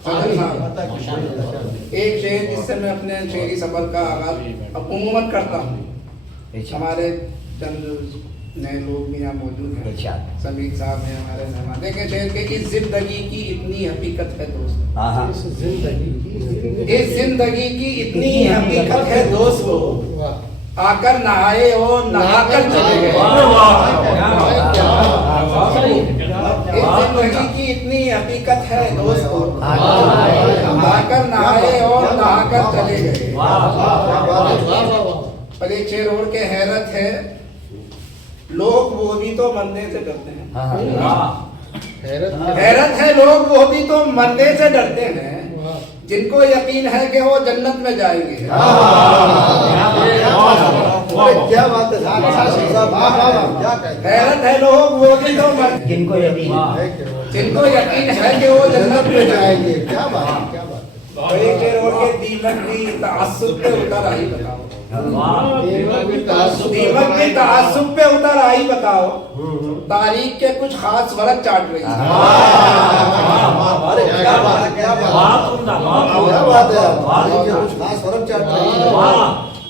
सदर साहब, एक शेर जिससे मैं अपने शेरी सफर का आगाज अब उम्मन करता हूँ। हमारे चंद नए लोग भी यहाँ मौजूद हैं, समीर साहब हैं हमारे मेहमान। देखें शेर के, इस जिंदगी की इतनी हकीकत है दोस्त, इस जिंदगी की इतनी हकीकत है दोस्त, वो आकर नहाए और नहाकर चले गए। इस जिंदगी की इतनी हकीकत है दोस्तों, आकर नहाए और नहाकर चले गए। और एक शेर और के हैरत है, लोग वो भी तो मरने से डरते हैं। हैरत है, लोग वो भी तो मरने से डरते हैं, जिनको यकीन है कि वो जन्नत में जाएंगे। क्या बात है, हैरत है, लोग वो भी तो जिनको यकीन है कि वो जन्नत में जाएंगे। क्या बात, क्या बात। एक शेर और के, दीमक भी तअस्सुब पे उतर आई बताओ, दीमक भी तअस्सुब पे उतर आई बताओ, तारीख के कुछ खास फर्क चाट रही है। क्या बात है, क्या बात है, कुछ खास फर्क चाट रही है।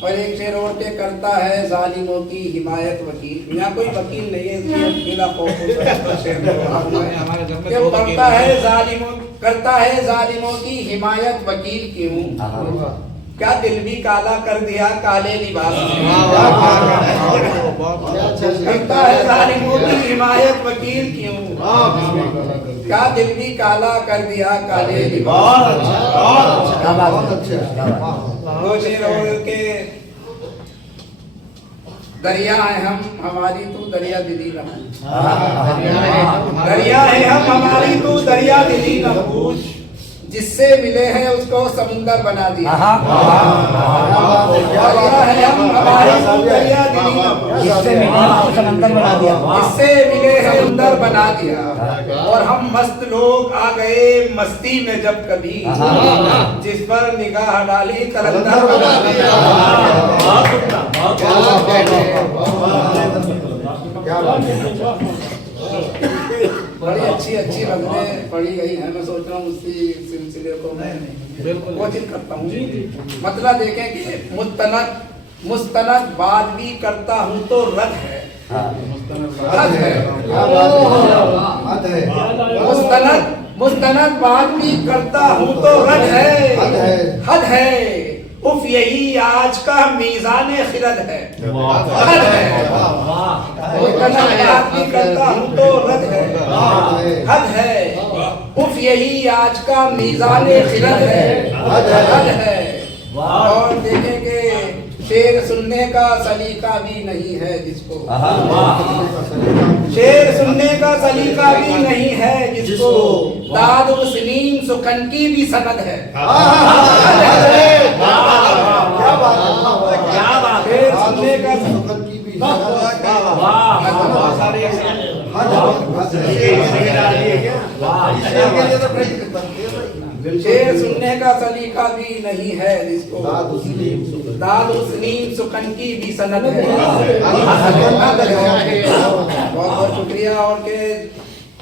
और एक शेर और के, करता है जालिमों की हिमायत वकील। यहाँ कोई वकील नहीं है, इसलिए अकेला खौफ होता है। करता है जालिमों, करता है जालिमों की हिमायत वकील क्यों, क्या दिल भी काला कर दिया काले लिबास में। करता है जालिमों की हिमायत वकील क्यों, क्या दिल भी काला कर दिया काले लिबास। दो शेर और के, दरिया है हम हमारी तू दरिया दिली न पूछ, दरिया है हम हमारी तू दरिया दिली न पूछ, जिससे मिले हैं उसको समुंदर बना दिया। दरिया है हम हमारी तू दरिया दिली न पूछ, जिससे मिले उसको समंदर बना दिया, जिससे मिले हैं समुंदर बना दिया। और हम मस्त लोग आ गए मस्ती में जब कभी, जिस पर निगाह डाली कलंदर बना दिया। क्या बात है। बड़ी अच्छी अच्छी नज़रें पढ़ी गई हैं। मैं सोच रहा हूँ उसी सिलसिले को मैं कोशिश करता हूँ। मतलब देखें कि मुस्तनद बात भी करता हूँ तो रद है, रद है। मुस्तनद बात भी करता हूँ तो रद है, हद है। उफ यही आज का मीज़ान खिरद है, हद है। मुस्तनद बात भी करता हूँ तो रद है, हद है। उफ यही आज का मीज़ान खिरद है, हद है। और देखेंगे शेर सुनने का सलीका भी नहीं है जिसको, शेर सुनने का सलीका भी नहीं है जिसको, दाद उस्नीम सुखन की भी सनद है। शेर सुनने का सुखन की भी शेर सुनने का सलीका भी नहीं है जिसको, दाद उस्नीम सुखन की भी सनद है। बहुत बहुत शुक्रिया। और के,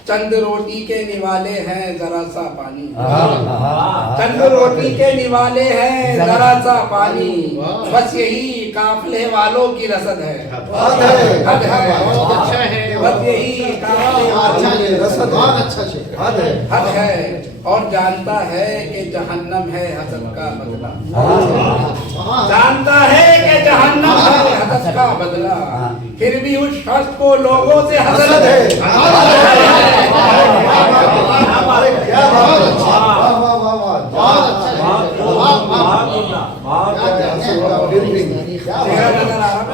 चंद रोटी के निवाले हैं जरा सा पानी, चंद रोटी के निवाले हैं जरा सा पानी, बस यही काफले वालों की रसद है, हद है। बस यही काफले वालों की रसद है, हद है। और जानता है कि जहन्नम है हसद का बदला, जानता है कि जहन्नम है हसद का बदला, फिर भी उस शख्स को लोगों से हसद है।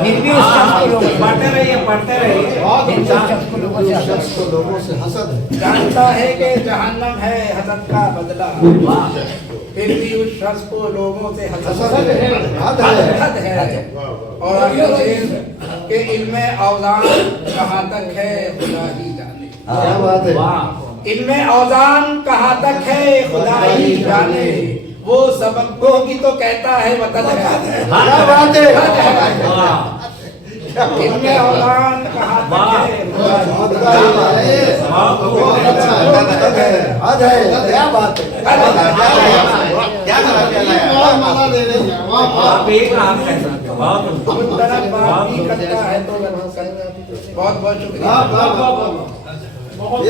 फिर भी उस शख्स को लोग पढ़ते रहिए। लोगों से हसद है, जानता है कि जहन्नम है हसद का बदला, फिर भी उस शख्स को लोगों से हसद है, हद है। और अगला शेर के, इल्मे औज़ान कहाँ तक है खुदा ही जाने, क्या बात है। इल्मे औज़ान कहाँ तक है खुदा ही जाने, वो सबक को भी तो कहता है वतन है। क्या बात है। इनमें औलान कहाँ तक है क्या बात है आप एक नाम कह सकते हो। बहुत मुद्दरब बात भी करता है तो बहुत बहुत शुक्रिया। बहुत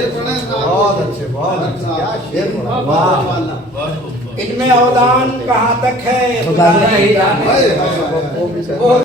अच्छे क्या शेर बोला। इनमें औलान कहाँ तक है खुदा ही जाने। वो